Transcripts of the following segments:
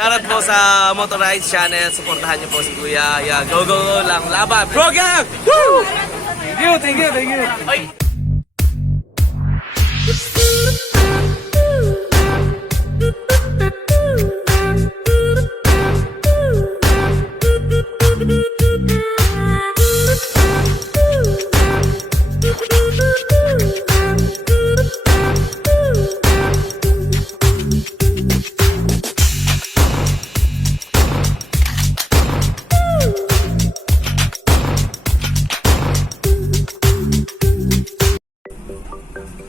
Shoutout po sa Motorized Channel. Suportahan niyo po si Kuya. Yeah, go, go, go lang. Laban. Program! Woo! Thank you. Ay!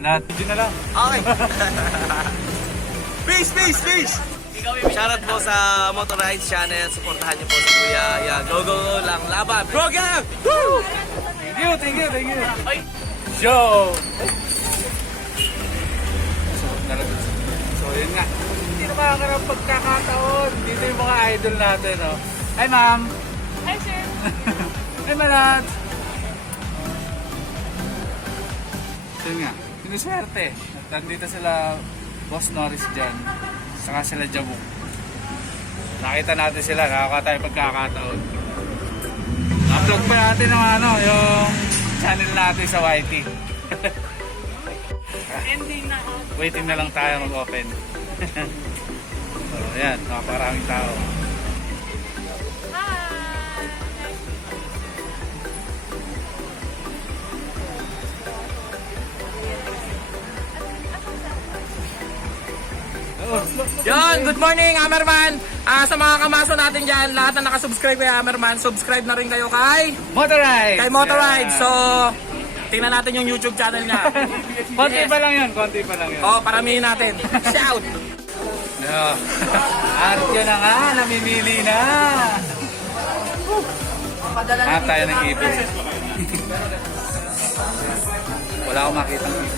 Lahat, hindi na lang. Okay. Peace! Shoutout po sa Motorized Channel. Suportahan niyo po si Kuya. Yeah, go, go, go lang. Laban. Program! Woo! Thank you. Ay! Show! So, yun nga. Hindi na makakaroon pagkakataon. Dito yung mga idol natin, no? Hi, ma'am! Hi, sir. Hi, Manat! So, yun nga. Sinuswerte. At nandito sila, Boss Norris dyan. Saka sila Jabuk. Nakita natin sila, nakaka tayo pagkakataon. Upload pa natin ng yung channel natin sa YT. Ending na ako. Waiting na lang tayo mag-open. So, ayan, napakaraming tao. Yon, good morning Amerman. Sa mga kamaso natin dyan, lahat na nakasubscribe kay Amerman, subscribe na rin kayo kay Motorride! So, tingnan natin yung YouTube channel niya. Konti pa lang yun. Oh, paramihin natin. Shout! Yeah. At yun na nga, namimili na. Hanap tayo ng ibig. Wala akong makita ng ibig.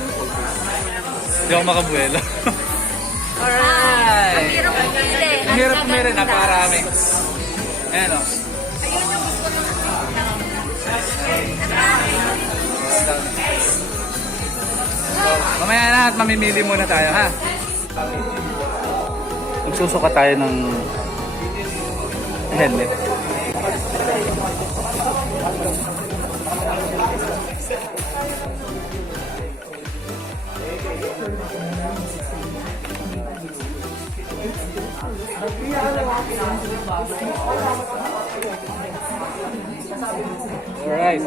Hindi ako makabuelo. Alright! Ang hirap pumili. Ang hirap pumili, napakarami. Ayan o. Ayun yung gusto ko. So, mamaya na at mamimili muna tayo, ha? Magsusuka tayo ng helmet. Alright.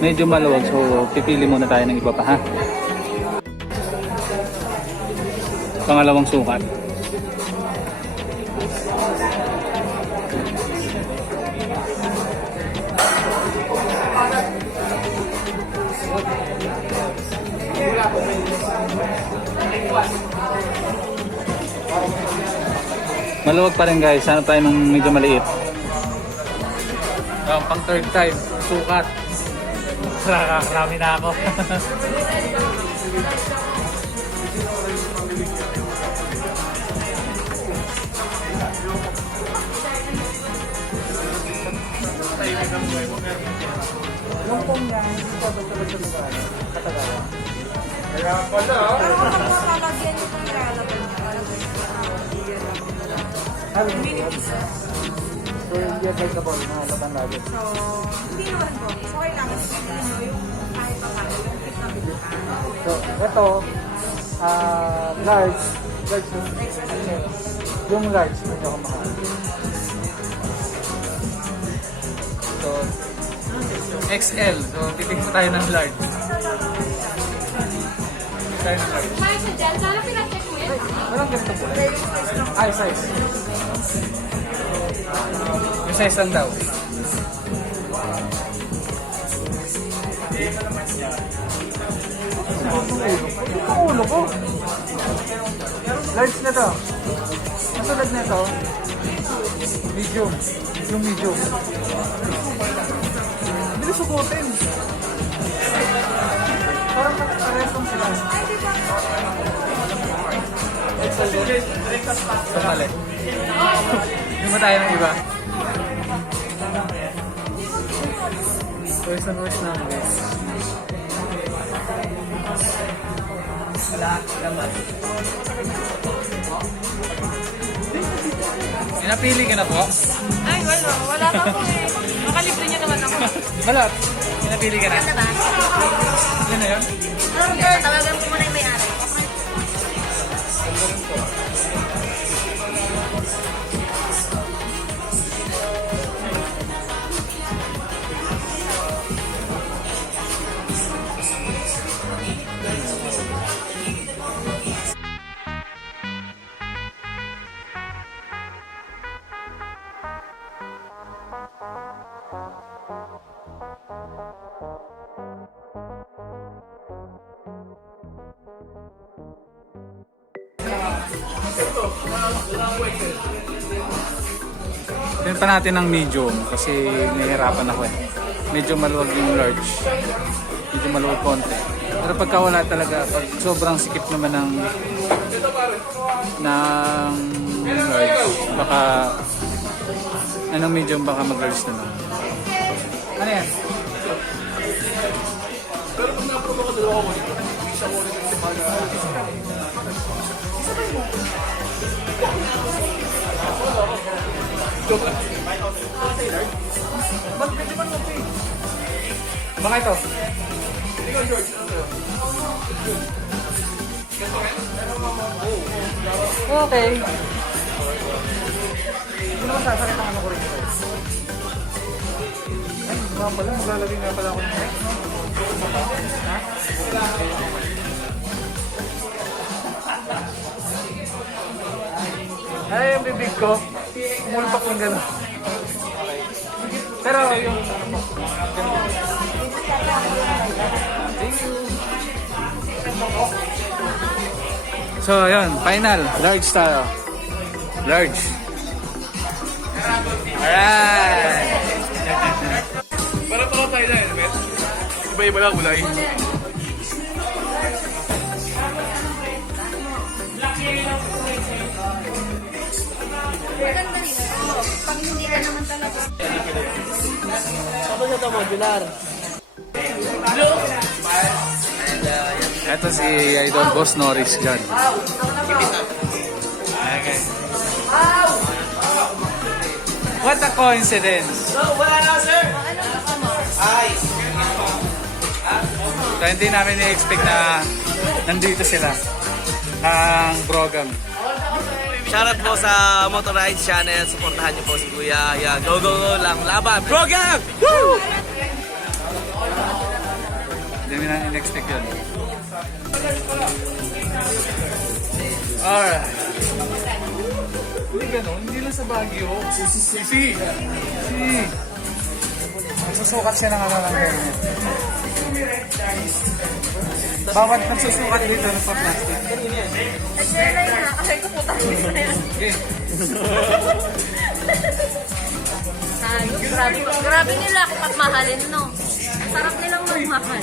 Medyo maluwag, so pipili muna tayo ng iba pa, ha? Pangalawang sukat. Maluwag pa rin guys, hanap tayo ng medyo maliit. Pang third time, sukat. Marami na ako. Yung pong niya, hindi ko talaga sa lugar. Katagalan. Kaya pala. Pero kapag makalagyan nyo ng ilalagay niya, amenities. So, hindi applicable na laban lagi. So, hindi naman po. So, kailangan sabihin nyo yung kahit pa paano, yung tip na pinuntahan. So, ito, large yung large, medyo ako mahal. So, XL. So, titignan tayo ng large. Tayo ng large. May sa dyan, sana pinacheck mo yun. Walang ganito po. Ay, size. Yung size lang daw. Ito ulo ko. Large na to. Masulad na to. Medium. Yung medium. Hindi sukutin. Parang parehas lang sila. Ito mali. Hindi mo tayo ng iba. First and worst na guys. Napili ka na po? Ay, wala pa po eh. Makalibre niyo naman ako. Wala. Napili ka na? Ano ba? Yan na yun? Tawagan ko muna yung may-ari. Tignan pa natin ng medium kasi nahihirapan ako eh. Medyo maluwag yung large. Medyo maluwag konti. Pero pagka wala talaga, pag sobrang sikip naman ng large, baka anong medium baka mag-large na lang. Ano yan? Baka ito. Okay. Hindi naman sasakit ang ano ko rin. Ay, mga pala. Maglalagay nga pala ako ng mic. Ha? Ay, yung bibig ko. Umulpak ng gano'n. Pero yung ano po. So, yun. Final. Large tayo. Large. Alright! Para pa tayo na yun, bet. Iba-iba lang kulay. Maganda rin. Pag hindi ka naman talaga. Ano na ito, modular? Ito si Idol Boss Norris dyan. Okay. What a coincidence! Wala na, sir! Ay! So, hindi namin i-expect na nandito sila ang program. Shoutout po sa Motorize Channel. Supportahan niyo po si Kuya. Yeah, go, go, go lang. Laban! Program! Woo! Hindi namin in-expect yun. Alright. Hindi gano'n, hindi lang sa Baguio. Si. Nagsusukat siya ng ano ng helmet. Bawat nagsusukat dito ng pa-plastic. Nag-share na. Kasi ko po tayo na yan. Okay. Ayos, grabe nila kung pagmahalin, no? Sarap nilang magmahal.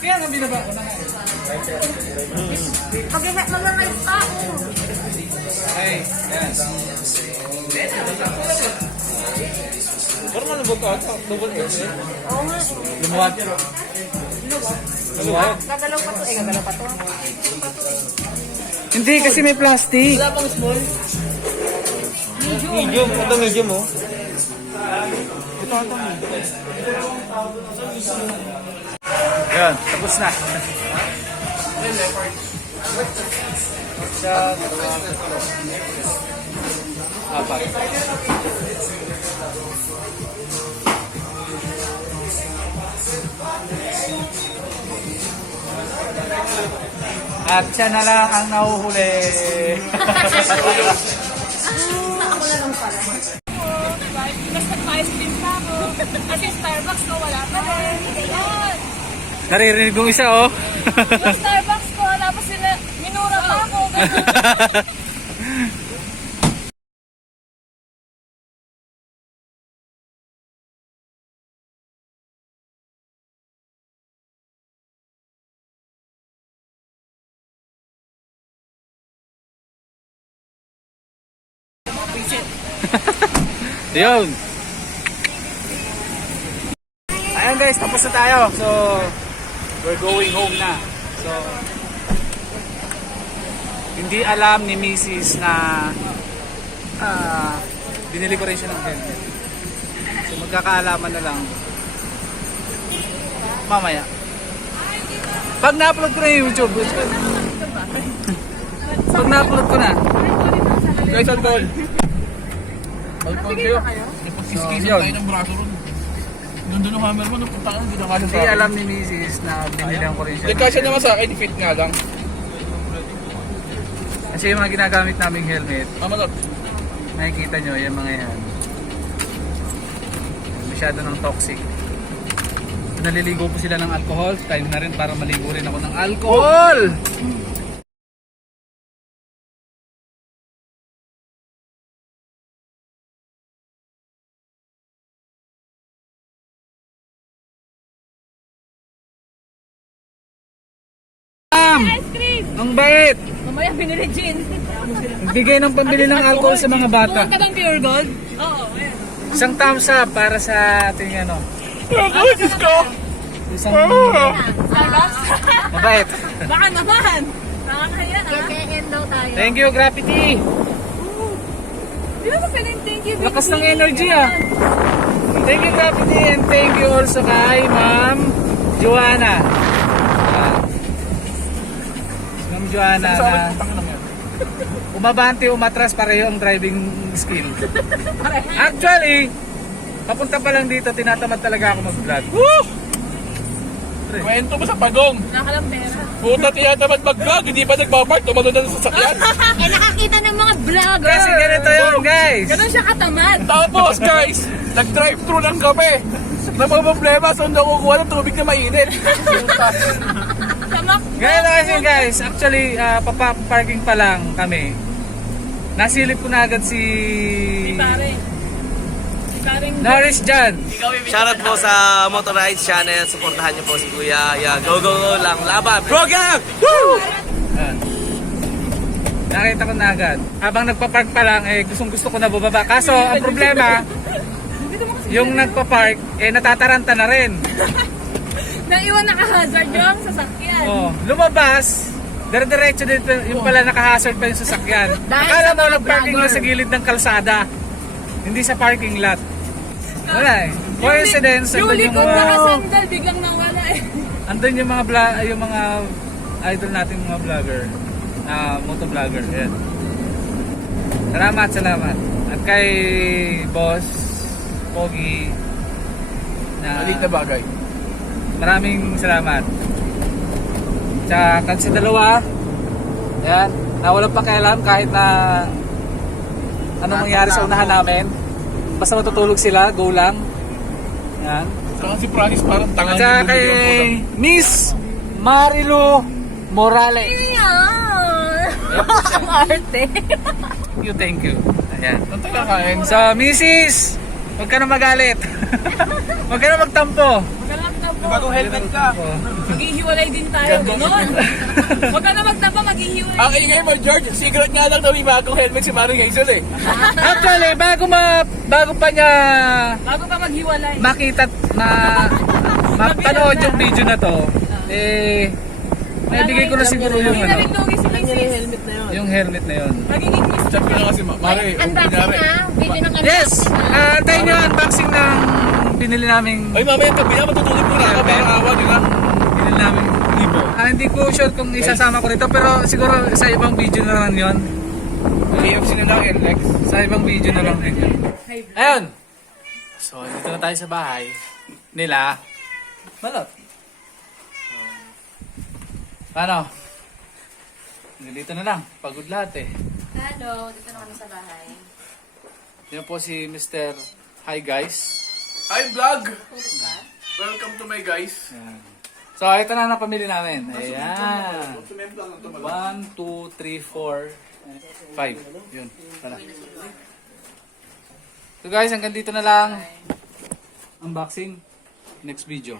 Kaya nga binaba ko na nga. Mag-remize pa ako. Okay, yan. Parang malubog ka ito. Double X eh. Oo nga. Lumuwag. Gagalaw pa to. Gagalaw pa to. Hindi, kasi may plastic. Wala pang small. Medium. Ito medium oh. Yan, tapos na. Isa, dalawa, apat. At siya na lang ang nahuhuli. Ako na lang pala. Basta nag-ice cream pa ako. Kasi Starbucks ko wala pa rin. Ayan. Naririnig kong isa, oh. Yung Starbucks ko, tapos minura pa ako. Yun. Ayan guys, tapos na tayo. So, we're going home na. So, hindi alam ni Mrs. na binili ko rin siya ng helmet. So, magkakaalaman na lang mamaya. Pag na-upload ko na yung YouTube, pag na-upload ko na, guys, alcohol. Alcohol kayo. Napagkiskisan yun. tayo ng braso ron. Nandun ang hammer mo, napunta ka, hindi na kasi Hindi alam ni Mrs. na binilihan ko rin siya. Hindi kasi naman sa akin, fit nga lang. Kasi yung mga ginagamit naming helmet, Mamalot. makikita nyo, yung mga yan. Masyado ng toxic. Naliligo po sila ng alcohol. Time na rin para maligo rin ako ng alcohol! Ice cream! Ang bait! Mamaya binili gin. Bigay ng pambili ng alcohol sa mga bata. Pumunta bang pure gold? Oo, ayan. Isang thumbs up para sa ating ano. Isang Starbucks? mabait. Baka naman. Nakakaya na. Kaya-end daw tayo. Thank you, Gravity! Di ba ba pwedeng thank you? Lakas ng energy ah. Thank you, Gravity, and thank you also kay Ma'am Joanna. Ma'am Joanna na umabante, umatras, pareho ang driving skill. Actually, papunta pa lang dito, tinatamad talaga ako mag-vlog. Woo! Kwento mo sa pagong. Nakalambera. Puta tinatamad mag-vlog, hindi pa nagbabark, tumalun na sa sasakyan. Eh nakakita ng mga vlogger. Kasi ganito yun, guys. Ganun siya katamad. Tapos guys, nag-drive-thru lang kami. Problema, saan na kukuha ng tubig na mainit? Samak. Ganito kasi guys, actually, papaparking pa lang kami. Nasilip ko na agad si Pare. Paring Norris dyan. Shoutout po sa Motorize Channel, supportahan niyo po si Kuya. Yeah, go go go lang, laban. Program! Woo! Ayan. Nakita ko na agad. Habang nagpa-park pa lang, gustong gusto ko na bubaba. Kaso, ang problema, yung nagpa-park, natataranta na rin. naiwan naka-hazard yung sasakyan. Oh, lumabas, dire-diretso din yung pala naka-hazard pa yung sasakyan. Dahil Akala sa mo mga nag-parking vlogger. na sa gilid ng kalsada. Hindi sa parking lot. Wala eh. Coincidence, Yung andun likod nakasandal, biglang nawala eh. andun yung mga yung mga idol nating mga vlogger, motovlogger. Yan. Salamat. At kay Boss Pogi Maliit na bagay. maraming salamat. Tsaka sa dalawa, yan, na walang pakialam kahit na anong mangyari sa unahan namin. Basta matutulog sila, go lang. Yan. Saka si Pranis parang At tangan saka kay Miss Marilu Morales. Arte. Thank you. Ayan. Ang tagakain. So, Mrs. Huwag ka na magalit. Huwag ka na magtampo. Maganda po. Bagong helmet ka. Maghihiwalay din tayo. Ganon. Huwag ka na magtapa, maghihiwalay. Ang ingay mo, George, secret nga lang daw may bagong helmet si Maring Hazel eh. Actually, bago pa niya Bago pa maghiwalay. makita na mapanood yung video na to, may bigay ko na siguro yung Hindi na rin lugi si Mrs. yung helmet na yun. Magiging Miss. Chat ko na kasi, Mare, kung kunyari. Video ng Yes! Antayin nyo ang unboxing ng binili naming Ay, mamaya gabi na, matutulog ko na ako, parang awa nyo na. binili naming ibo. Hindi ko sure kung isasama ko rito pero siguro sa ibang video na lang yun. KFC na lang, NLEX. Sa ibang video na lang din yun. Ayun! So, dito na tayo sa bahay nila. Balot. Paano? Dito na lang. Pagod lahat eh. Hello, dito na kami sa bahay. Yan po si Mr. Hi guys. Hi, vlog! Welcome to my guys. Yan. So, ito na ang pamili namin. Ayan. 1, 2, 3, 4, 5. Yun. Tara. So guys, hanggang dito na lang. Unboxing. Next video.